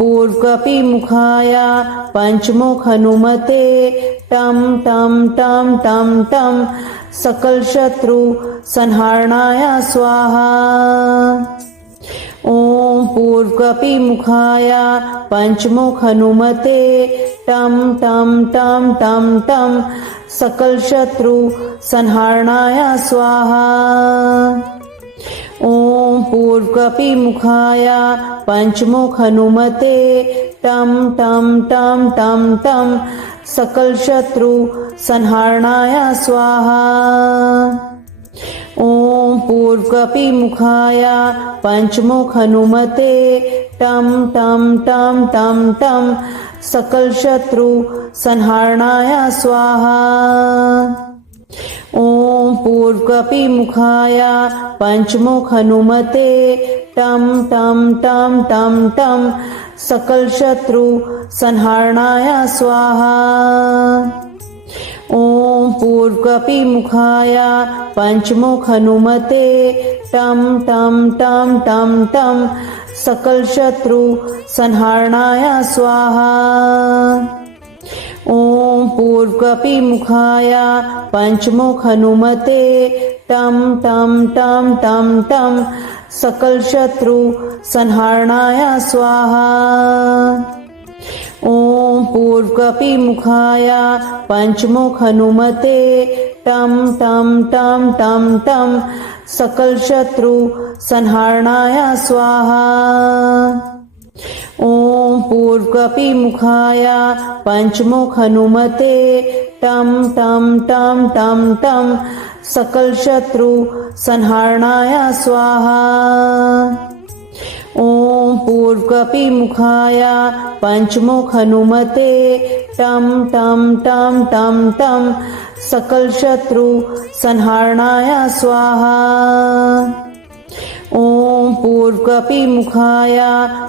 पूर्वकपिमुखाय पंचमुख हनुमते टम टम टम टम टम सकल शत्रु संहारणाय स्वाहा। ओम पूर्वकपिमुखाय पंचमुख हनुमते टम टम टम टम टम सकल शत्रु संहारणाय स्वाहा। ओम पूर्वकपिमुखाय पंचमुख हनुमते टम टम टम टम टम सकल शत्रु संहारणाय स्वाहा। ओम पूर्वकपिमुखाय पंचमुख हनुमते टम टम टम टम टम सकल शत्रु संहारणाय स्वाहा। ओम पूर्वकपिमुखाय पंचमुख हनुमते टम टम टम टम टम सकल शत्रु संहारणाय स्वाहा। ओम पूर्वकपिमुखाय पंचमुख हनुमते टम टम टम टम टम सकल शत्रु संहारणाय स्वाहा। ओम पूर्वकपिमुखाय पंचमुख हनुमते टम टम टम टम टम सकल शत्रु संहारणाय स्वाहा। ओम पूर्वकपिमुखाय पंचमुख हनुमते टम टम टम टम टम सकल शत्रु संहारणाय स्वाहा। ओम पूर्वकपिमुखाय पंचमुख हनुमते टम टम टम टम टम सकल शत्रु संहारणाय स्वाहा। ओम पूर्वकपिमुखाय पंचमुख हनुमते टम टम टम टम टम सकल शत्रु संहारणाय स्वाहा। ओम पूर्वकपिमुखाय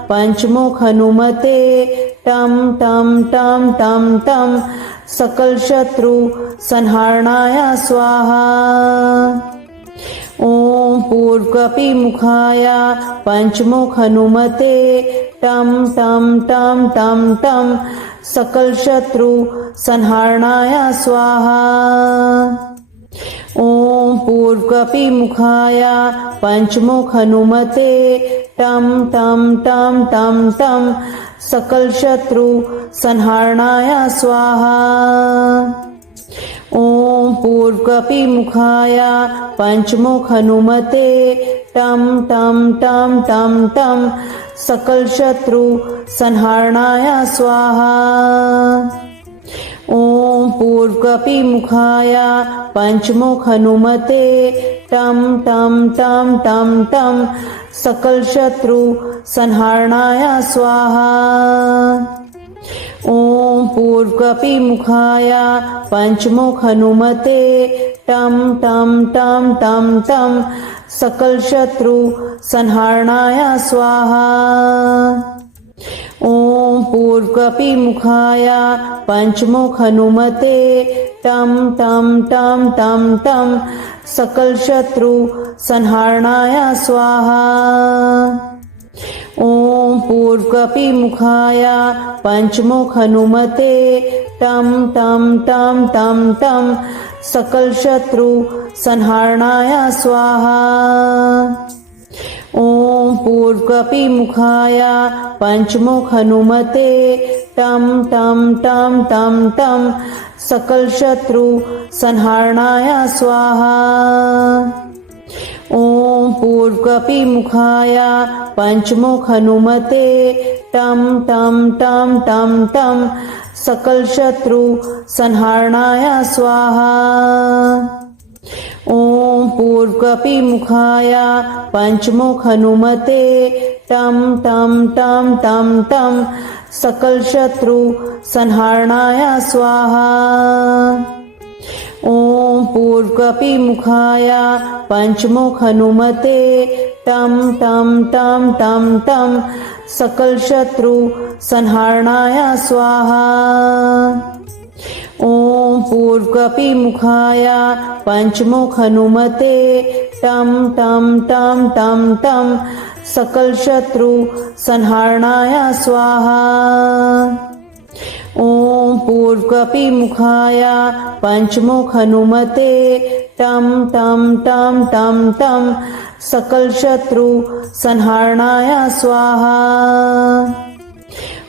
पंचमुख हनुमते टम टम टम टम टम सकल शत्रु संहारणाय स्वाहा। ओम पूर्वकपिमुखाय पंचमुख हनुमते टम टम टम टम टम सकल शत्रु संहारणाय स्वाहा। ओम पूर्वकपिमुखाय पंचमुख हनुमते टम टम टम टम टम सकल शत्रु संहारणाय स्वाहा। ओम पूर्वकपिमुखाय पंचमुख हनुमते टम टम टम टम टम सकल शत्रु संहारणाय स्वाहा। ओम पूर्वकपिमुखाय पंचमुख हनुमते टम टम टम टम टम सकल शत्रु संहारणाय स्वाहा। ओम पूर्वकपिमुखाय पंचमुख हनुमते टम टम टम टम टम सकल शत्रु संहारणाय स्वाहा। ओम पूर्वकपिमुखाय पंचमुख हनुमते टम टम टम टम टम सकल शत्रु संहारणाय स्वाहा। ओम पूर्वकपिमुखाय पंचमुख हनुमते टम टम टम टम टम सकल शत्रु संहारणाय स्वाहा। ओम पूर्वकपिमुखाय पंचमुख हनुमते टम टम टम टम टम सकल शत्रु संहारणाय स्वाहा। ओम पूर्वकपिमुखाय पंचमुख हनुमते टम टम टम टम टम सकल शत्रु संहारणाय स्वाहा। ओम पूर्वकपिमुखाय पंचमुख हनुमते टम टम टम टम टम सकल शत्रु संहारणाय स्वाहा। ओम पूर्वकपिमुखाय पंचमुख हनुमते टम टम टम टम टम सकल शत्रु संहारणाय स्वाहा। ओम पूर्वकपिमुखाय पंचमुख हनुमते टम टम टम टम टम सकल शत्रु संहारणाय स्वाहा। ॐ पूर्वकपिमुखाय पंचमुख हनुमते टं टं टं टं टं सकल शत्रु संहारणाय स्वाहा।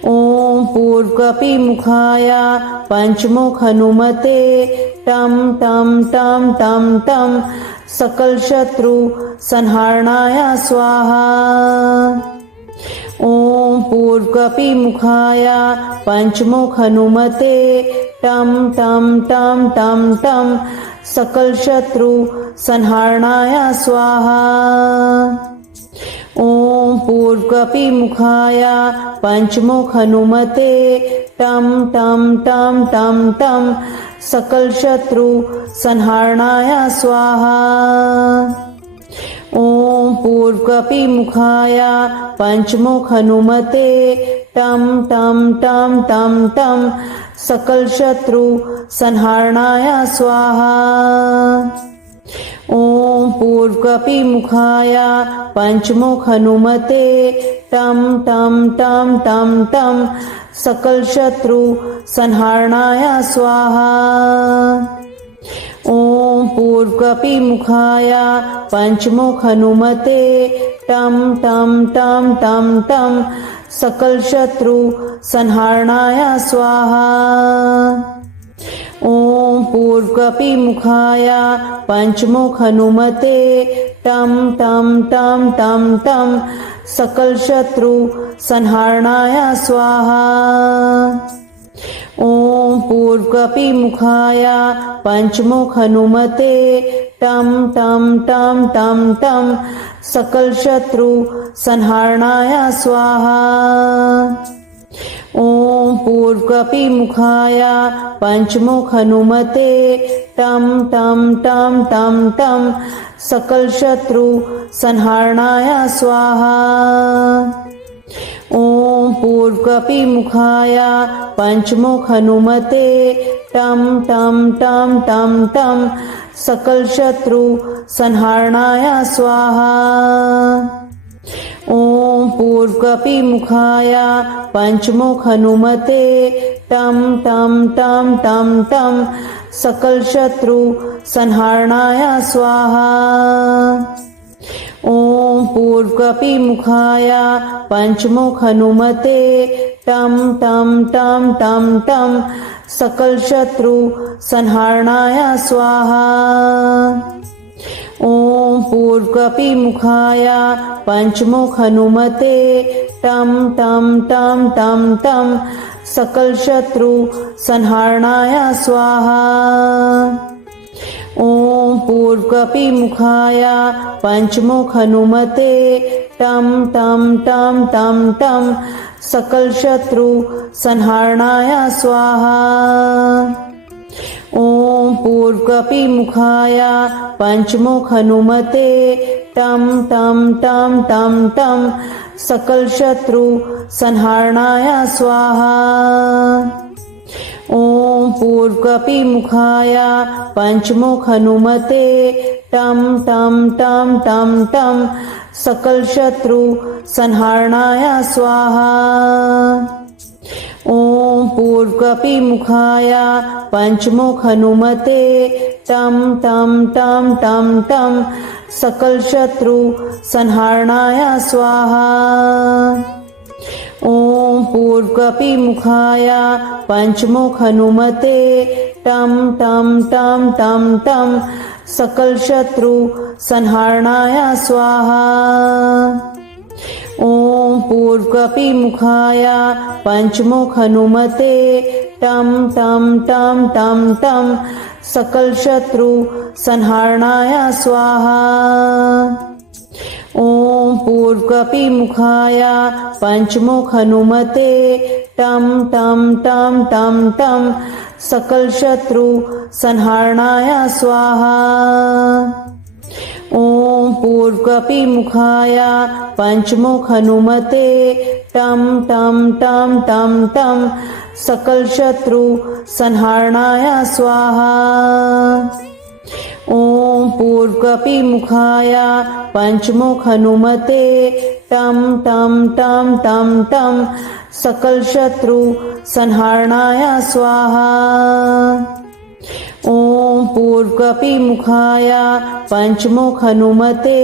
ॐ पूर्वकपिमुखाय पंचमुख हनुमते टं टं टं टं टं सकल शत्रु संहारणाय स्वाहा। ॐ पूर्वकपिमुखाय पंचमुख हनुमते टं टं टं टं टं सकल शत्रु संहारणाय स्वाहा। ॐ पूर्वकपिमुखाय पंचमुख हनुमते टं टं टं टं टं सकल शत्रु संहारणाय स्वाहा। ॐ पूर्वकपिमुखाय पंचमुख हनुमते टं टं टं टं टं सकल शत्रु संहारणाय स्वाहा। ॐ पूर्वकपिमुखाय पंचमुख हनुमते टं टं टं टं टं सकल शत्रु संहारणाय स्वाहा। ॐ पूर्वकपिमुखाय पंचमुख हनुमते टं टं टं टं टं सकल शत्रु संहारणाय स्वाहा। ॐ पूर्वकपिमुखाय पंचमुख हनुमते टं टं टं टं टं सकल शत्रु संहारणाय स्वाहा। ॐ पूर्वकपिमुखाय पंचमुख हनुमते टं टं टं टं टं सकल शत्रु संहारणाय स्वाहा। ॐ पूर्वकपिमुखाय पंचमुख हनुमते टं टं टं टं टं सकल शत्रु संहारणाय स्वाहा। ॐ पूर्वकपिमुखाय पंचमुख हनुमते टं टं टं टं टं सकल शत्रु संहारणाय स्वाहा। ॐ पूर्वकपिमुखाय पंचमुख हनुमते टं टं टं टं टं सकल शत्रु संहारणाय स्वाहा। ॐ पूर्वकपिमुखाय पंचमुख हनुमते टं टं टं टं टं सकल शत्रु संहारणाय स्वाहा। ॐ पूर्वकपिमुखाय पंचमुख हनुमते टं टं टं टं टं सकल शत्रु संहारणाय स्वाहा। ॐ पूर्वकपिमुखाय पंचमुख हनुमते टं टं टं टं टं सकल शत्रु संहारणाय स्वाहा। ॐ पूर्वकपिमुखाय पंचमुख हनुमते टं टं टं टं टं सकल शत्रु संहारणाय स्वाहा। ॐ पूर्वकपिमुखाय पंचमुख हनुमते टं टं टं टं टं सकल शत्रु संहारणाय स्वाहा। ॐ पूर्वकपिमुखाय पंचमुख हनुमते टं टं टं टं टं सकल शत्रु संहारणाय स्वाहा। ॐ पूर्वकपिमुखाय पंचमुख हनुमते टं टं टं टं टं सकल शत्रु संहारणाय स्वाहा। ॐ पूर्वकपिमुखाय पंचमुख हनुमते टं टं टं टं टं सकल शत्रु संहारणाय स्वाहा। ॐ पूर्वकपिमुखाय पंचमुख हनुमते टं टं टं टं टं सकल शत्रु संहारणाय स्वाहा। ॐ पूर्वकपिमुखाय पंचमुख हनुमते टं टं टं टं टं सकल शत्रु संहारणाय स्वाहा। ॐ ॐ पूर्वकपिमुखाय पंचमुख हनुमते टं टं टं टं टं सकल शत्रु संहारणाय स्वाहा। ॐ पूर्वकपिमुखाय पंचमुख हनुमते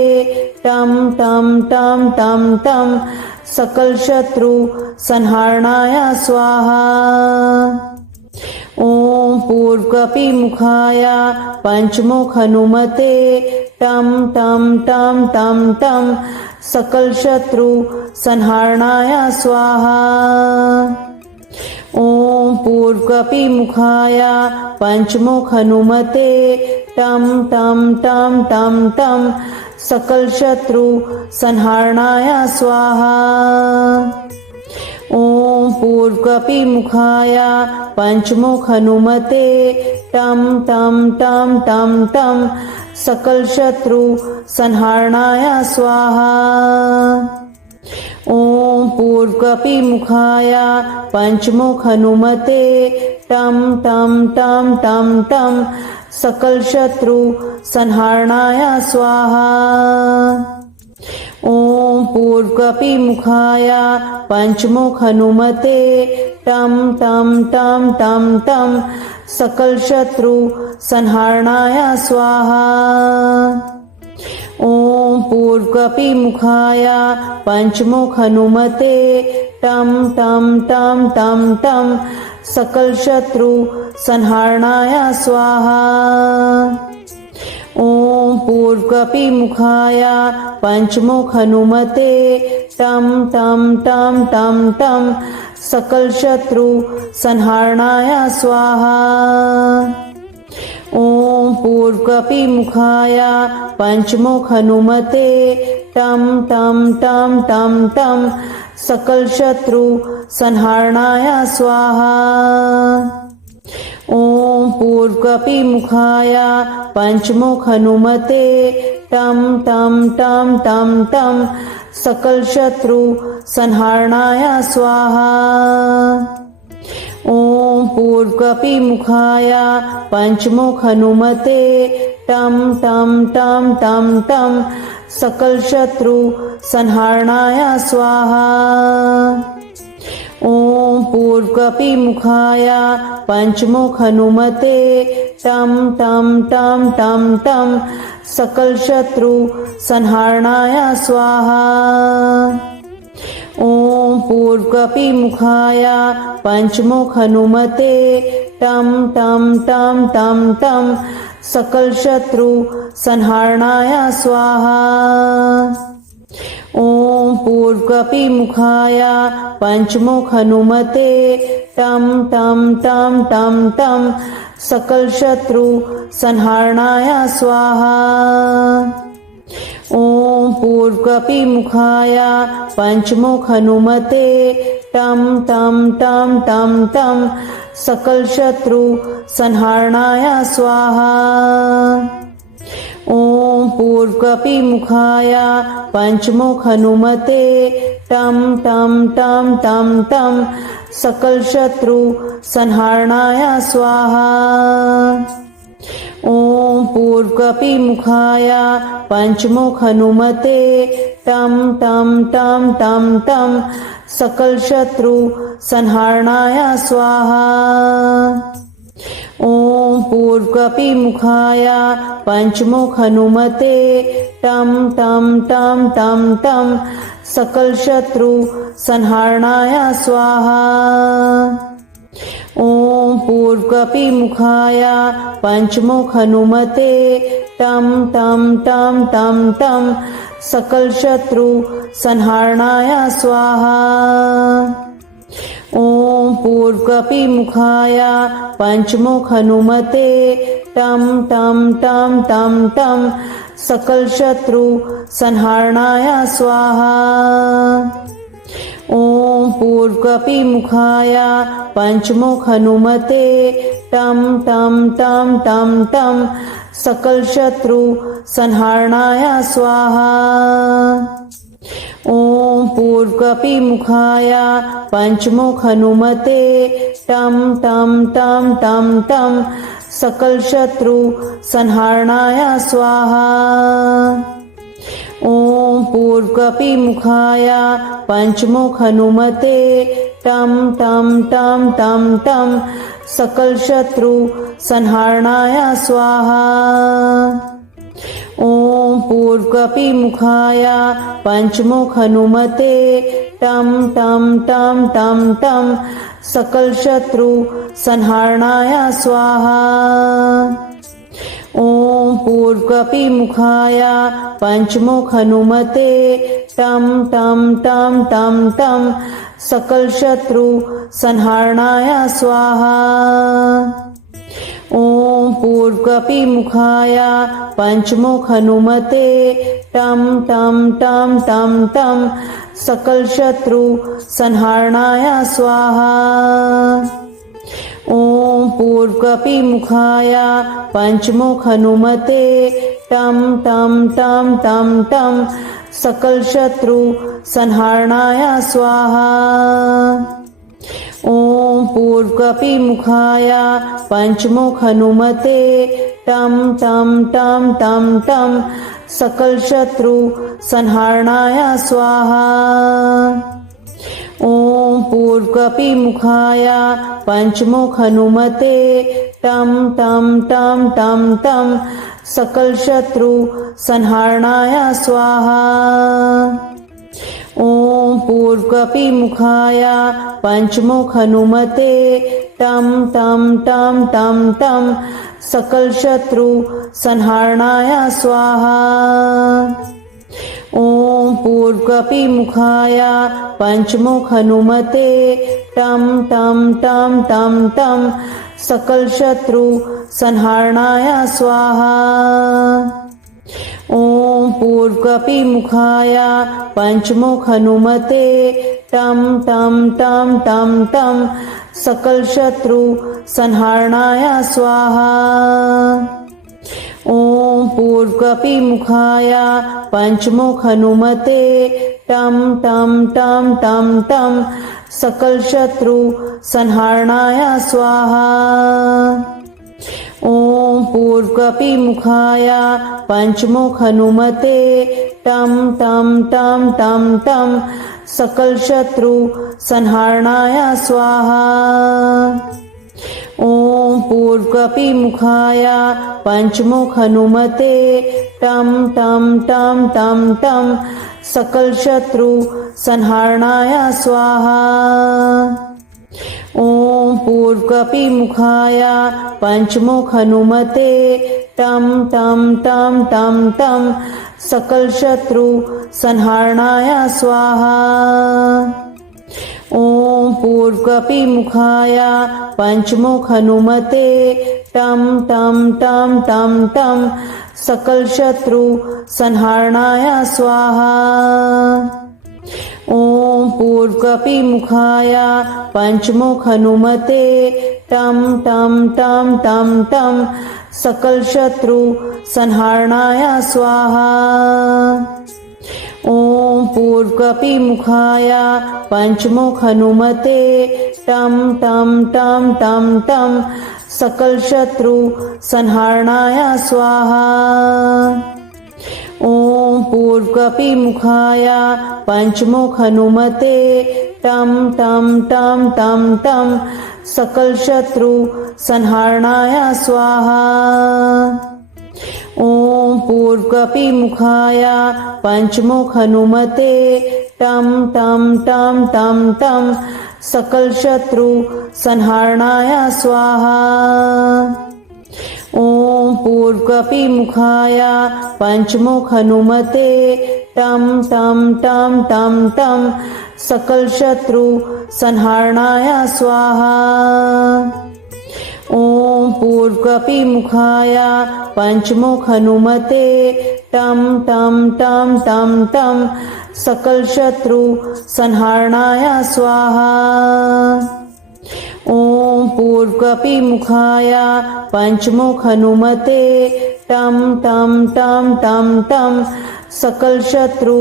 टं टं टं टं टं सकल शत्रु संहारणाय स्वाहा। ॐ पूर्वकपिमुखाय पंचमुख हनुमते टं टं टं टं टं सकल शत्रु संहारणाय स्वाहा। ॐ पूर्वकपिमुखाय पंचमुख हनुमते टं टं टं टं टं सकल शत्रु संहारणाय स्वाहा। ॐ पूर्वकपिमुखाय पंचमुख हनुमते टं टं टं टं टं सकल शत्रु संहारणाय स्वाहा। ॐ पूर्वकपिमुखाय पंचमुख हनुमते टं टं टं टं टं सकल शत्रु संहारणाय स्वाहा। ॐ पूर्वकपिमुखाय पंचमुख हनुमते टं टं टं टं टं सकल शत्रु संहारणाय स्वाहा। ॐ पूर्वकपिमुखाय पंचमुख हनुमते टं टं टं टं टं सकल शत्रु संहारणाय स्वाहा। ॐ पूर्वकपिमुखाय पंचमुख हनुमते टं टं टं टं टं सकल शत्रु संहारणाय स्वाहा। ॐ पूर्वकपिमुखाय पंचमुख हनुमते टं टं टं टं टं सकल शत्रु संहारणाय स्वाहा। ॐ पूर्वकपिमुखाय पंचमुख हनुमते टं टं टं टं टं सकल शत्रु संहारणाय स्वाहा। ॐ पूर्वकपिमुखाय पंचमुख हनुमते टं टं टं टं टं सकल शत्रु संहारणाय स्वाहा। ॐ पूर्वकपिमुखाय पंचमुख हनुमते टं टं टं टं टं सकल शत्रु संहारणाय स्वाहा। ॐ पूर्वकपिमुखाय पंचमुख हनुमते टं टं टं टं टं सकल शत्रु संहारणाय स्वाहा। ॐ पूर्वकपिमुखाय पंचमुख हनुमते टं टं टं टं टं सकल शत्रु संहारणाय स्वाहा। ॐ पूर्वकपिमुखाय पंचमुख हनुमते टं टं टं टं टं सकल शत्रु संहारणाय स्वाहा। ॐ पूर्वकपिमुखाय पंचमुख हनुमते टं टं टं टं टं सकल शत्रु संहारणाय स्वाहा। ॐ पूर्वकपिमुखाय पंचमुख हनुमते टं टं टं टं टं सकल शत्रु संहारणाय स्वाहा। ॐ पूर्वकपिमुखाय पंचमुख हनुमते टं टं टं टं टं सकल शत्रु संहारणाय स्वाहा। ॐ पूर्वकपिमुखाय पंचमुख हनुमते टं टं टं टं टं सकल शत्रु संहारणाय स्वाहा। ॐ पूर्वकपिमुखाय पंचमुख हनुमते टं टं टं टं टं सकल शत्रु संहारणाय स्वाहा। ॐ पूर्वकपिमुखाय पंचमुख हनुमते टं टं टं टं टं सकल शत्रु संहारणाय स्वाहा। ॐ पूर्वकपिमुखाय पंचमुख हनुमते टं टं टं टं टं सकल शत्रु संहारणाय स्वाहा। ॐ पूर्वकपिमुखाय पंचमुख हनुमते टं टं टं टं टं सकल शत्रु संहारणाय स्वाहा। ॐ पूर्वकपिमुखाय पंचमुख हनुमते टं टं टं टं टं सकल शत्रु संहारणाय स्वाहा। ॐ पूर्वकपिमुखाय पंचमुख हनुमते टं टं टं टं टं सकल शत्रु संहारणाय स्वाहा। ॐ पूर्वकपिमुखाय पंचमुख हनुमते टं टं टं टं टं सकल शत्रु संहारणाय स्वाहा। ॐ पूर्वकपिमुखाय पंचमुख हनुमते टं टं टं टं टं सकल शत्रु संहारणाय स्वाहा। ॐ पूर्वकपिमुखाय पंचमुख हनुमते टं टं टं टं टं सकल शत्रु संहारणाय स्वाहा। ॐ पूर्वकपिमुखाय पंचमुख हनुमते टं टं टं टं टं सकल शत्रु संहारणाय स्वाहा। ॐ पूर्वकपिमुखाय पंचमुख हनुमते टं टं टं टं टं सकल शत्रु संहारणाय स्वाहा। ॐ पूर्वकपिमुखाय पंचमुख हनुमते टं टं टं टं टं सकल शत्रु संहारणाय स्वाहा। ॐ पूर्वकपिमुखाय पंचमुख हनुमते टं टं टं टं टं सकल शत्रु संहारणाय स्वाहा। ॐ पूर्वकपिमुखाय पंचमुख हनुमते टं टं टं टं टं सकल शत्रु संहारणाय स्वाहा। ॐ पूर्वकपिमुखाय पंचमुख हनुमते टं टं टं टं टं सकल शत्रु संहारणाय स्वाहा। ॐ पूर्वकपिमुखाय पंचमुख हनुमते टं टं टं टं टं सकल शत्रु संहारणाय स्वाहा। ॐ पूर्वकपिमुखाय पंचमुख हनुमते टं टं टं टं टं सकल शत्रु संहारणाय स्वाहा। ॐ पूर्वकपिमुखाय पंचमुख हनुमते टं टं टं टं टं सकल शत्रु संहारणाय स्वाहा। ॐ पूर्वकपिमुखाय पंचमुख हनुमते टं टं टं टं टं सकल शत्रु संहारणाय स्वाहा। ॐ पूर्वकपिमुखाय पंचमुख हनुमते टं टं टं टं टं सकल शत्रु संहारणाय स्वाहा। ॐ पूर्वकपिमुखाय पंचमुख हनुमते टं टं टं टं टं सकल शत्रु संहारणाय स्वाहा। ॐ पूर्वकपिमुखाय पंचमुख हनुमते टं टं टं टं टं सकल शत्रु संहारणाय स्वाहा। ॐ पूर्वकपिमुखाय पंचमुख हनुमते टं टं टं टं टं सकल शत्रु संहारणाय स्वाहा। ॐ पूर्वकपिमुखाय पंचमुख हनुमते टं टं टं टं टं सकल शत्रु संहारणाय स्वाहा। ॐ पूर्वकपिमुखाय पंचमुख हनुमते टं टं टं टं टं सकल शत्रु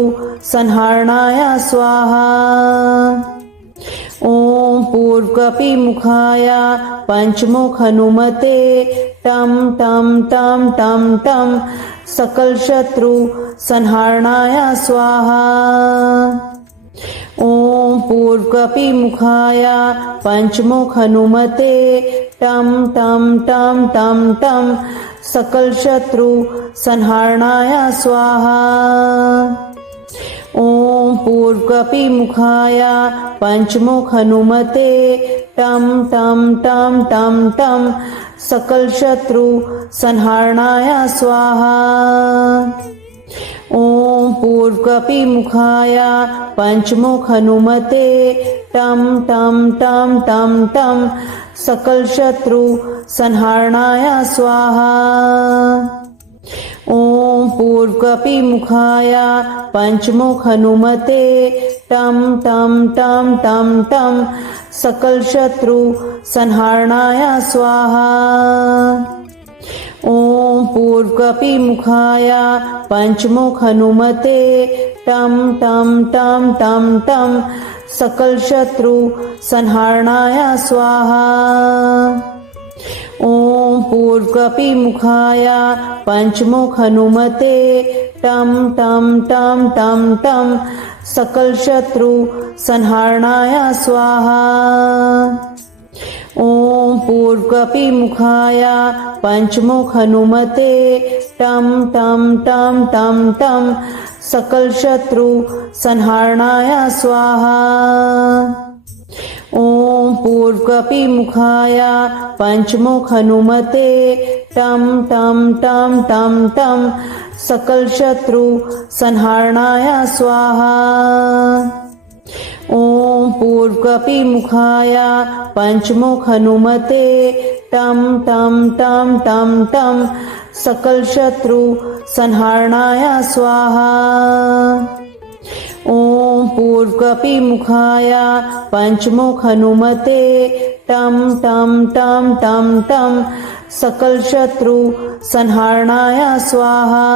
संहारणाय स्वाहा। ॐ पूर्वकपिमुखाय पंचमुख हनुमते टम टम टम टम टम सकल शत्रु संहारणाय स्वाहा। ओम पूर्वकपिमुखाय पंचमुख हनुमते टम टम टम टम टम सकल शत्रु संहारणाय स्वाहा। ओम पूर्वकपिमुखाय पंचमुख हनुमते टम टम टम टम टम सकल शत्रु संहारणाय स्वाहा। ओम पूर्वकपिमुखाय पंचमुख हनुमते टम टम टम टम टम सकल शत्रु संहारणाय स्वाहा। ओम पूर्वकपिमुखाय पंचमुख हनुमते टम टम टम टम टम सकल शत्रु संहारणाय स्वाहा। ओम पूर्वकपिमुखाय पंचमुख हनुमते टम टम टम टम टम सकल शत्रु संहारणाय स्वाहा। ओम पूर्वकपिमुखाय पंचमुख हनुमते टम टम टम टम टम सकल शत्रु संहारणाय स्वाहा। ओम पूर्वकपिमुखाय पंचमुख हनुमते टम टम टम टम टम सकल शत्रु संहारणाय स्वाहा। ओम पूर्वकपिमुखाय पंचमुख हनुमते टम टम टम टम टम सकल शत्रु संहारणाय स्वाहा। ओम पूर्वकपिमुखाय पंचमुख हनुमते टम टम टम टम टम सकल शत्रु संहारणाय स्वाहा। ओम पूर्वकपिमुखाय पंचमुख हनुमते टम टम टम टम टम सकल शत्रु संहारणाय स्वाहा।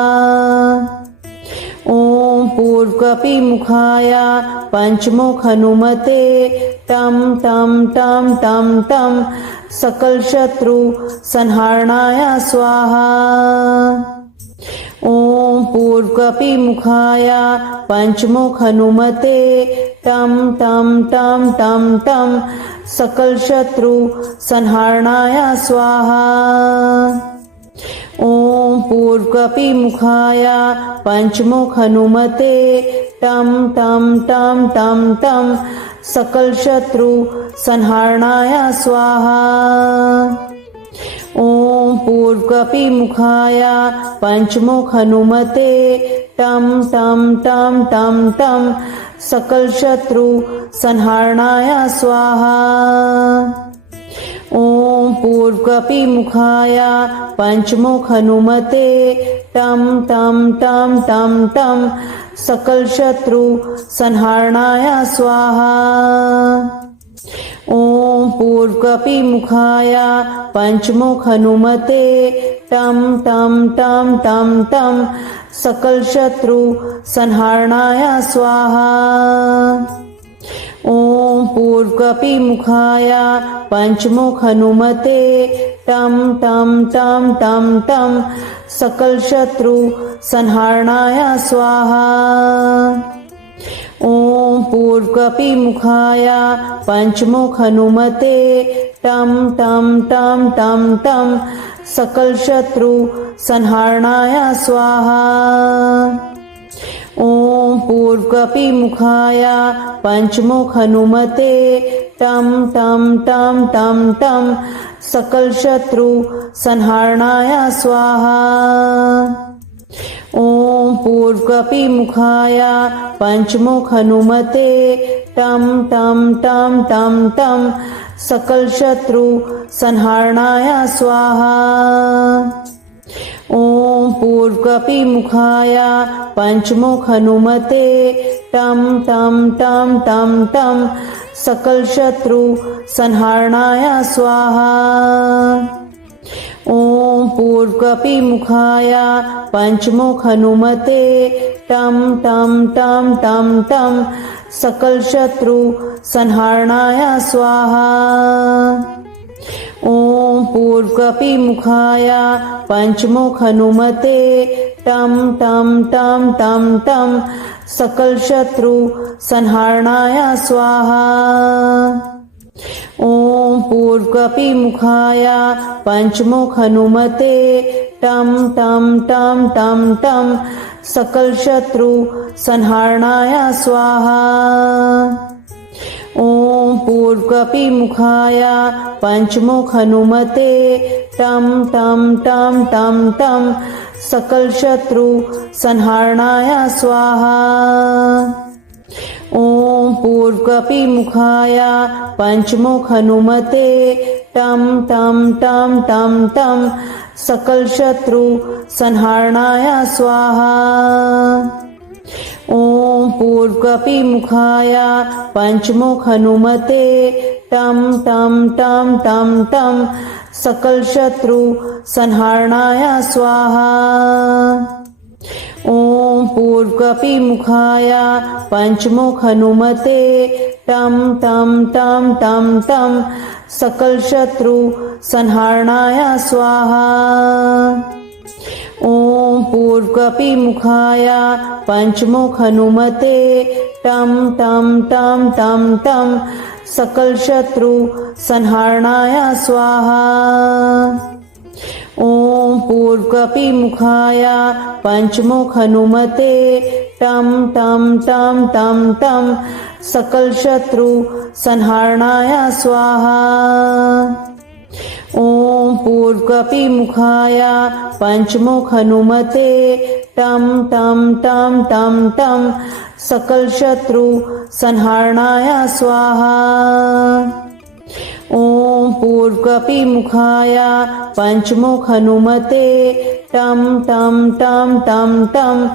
ओम पूर्वकपिमुखाय पंचमुख हनुमते टम टम टम टम टम सकल शत्रु संहारणाय स्वाहा। ओम पूर्वकपिमुखाय पंचमुख हनुमते टम टम टम टम टम सकल शत्रु संहारणाय स्वाहा। ओम पूर्वकपिमुखाय पंचमुख हनुमते टम टम टम टम टम सकल शत्रु संहारणाय स्वाहा। ओम पूर्वकपिमुखाय पंचमुख हनुमते टम टम टम टम टम सकल शत्रु संहारणाय स्वाहा। ओम पूर्वकपिमुखाय पंचमुख हनुमते टम टम टम टम टम सकल शत्रु संहारणाय स्वाहा। ओम पूर्वकपिमुखाय पंचमुख हनुमते टम टम टम टम टम सकल शत्रु संहारणाय स्वाहा। ओम पूर्वकपिमुखाय पंचमुख हनुमते टम टम टम टम टम सकल शत्रु संहारणाय स्वाहा। ओम पूर्वकपिमुखाय पंचमुख हनुमते टम टम टम टम टम सकल शत्रु संहारणाय स्वाहा। ओम पूर्वकपिमुखाय पंचमुख हनुमते टम टम टम टम टम सकल शत्रु संहारणाय स्वाहा। ओम पूर्वकपिमुखाय पंचमुख हनुमते टम टम टम टम टम सकल शत्रु संहारणाय स्वाहा। ओम पूर्वकपिमुखाय पंचमुख हनुमते टम टम टम टम टम सकल शत्रु संहारणाय स्वाहा। ओम पूर्वकपिमुखाय पंचमुख हनुमते टम टम टम टम टम सकल शत्रु संहारणाय स्वाहा। ॐ पूर्वकपिमुखाय पंचमुख हनुमते टं टं टं टं टं सकल शत्रु संहारणाय स्वाहा। ॐ पूर्वकपिमुखाय पंचमुख हनुमते टं टं टं टं टं सकल शत्रु संहारणाय स्वाहा। ॐ पूर्वकपिमुखाय पंचमुख हनुमते टं टं टं टं टं सकल शत्रु संहारणाय स्वाहा। ॐ पूर्वकपिमुखाय पंचमुख हनुमते टं टं टं टं टं सकल शत्रु संहारणाय स्वाहा। ॐ पूर्वकपिमुखाय पंचमुख हनुमते टं टं टं टं टं सकल शत्रु संहारणाय स्वाहा। ॐ पूर्वकपिमुखाय पंचमुख हनुमते टं टं टं टं टं सकल शत्रु संहारणाय स्वाहा। ॐ पूर्वकपिमुखाय पंचमुख हनुमते टं टं टं टं टं सकल शत्रु संहारणाय स्वाहा। ॐ पूर्वकपिमुखाय पंचमुख हनुमते टं टं टं टं टं सकल शत्रु संहारणाय स्वाहा। ॐ पूर्वकपिमुखाय पंचमुख हनुमते टं टं टं टं टं सकल शत्रु संहारणाय स्वाहा। ॐ पूर्वकपिमुखाय पंचमुख हनुमते टं टं टं टं टं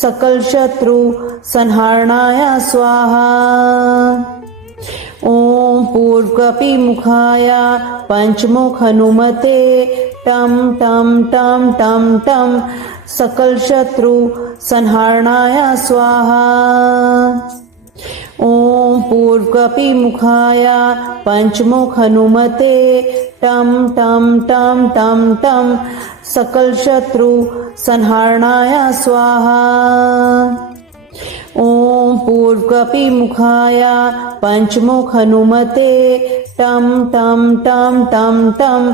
सकल शत्रु संहारणाय स्वाहा। ॐ पूर्वकपिमुखाय पंचमुख हनुमते टं टं टं टं टं सकल शत्रु संहारणाय स्वाहा। ॐ पूर्वकपिमुखाय पंचमुख हनुमते टं टं टं टं टं सकल शत्रु संहारणाय स्वाहा। ॐ पूर्वकपिमुखाय पंचमुख हनुमते टं टं टं टं टं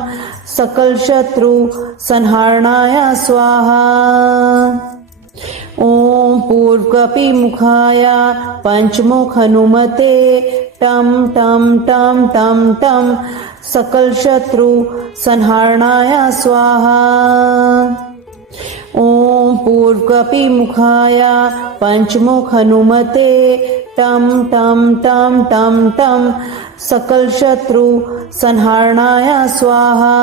सकल शत्रु संहारणाय स्वाहा। ॐ पूर्वकपिमुखाय पंचमुख हनुमते टं टं टं टं टं सकल शत्रु संहारणाय स्वाहा। ॐ पूर्वकपिमुखाय पंचमुख हनुमते टं टं टं टं टं सकल शत्रु संहारणाय स्वाहा।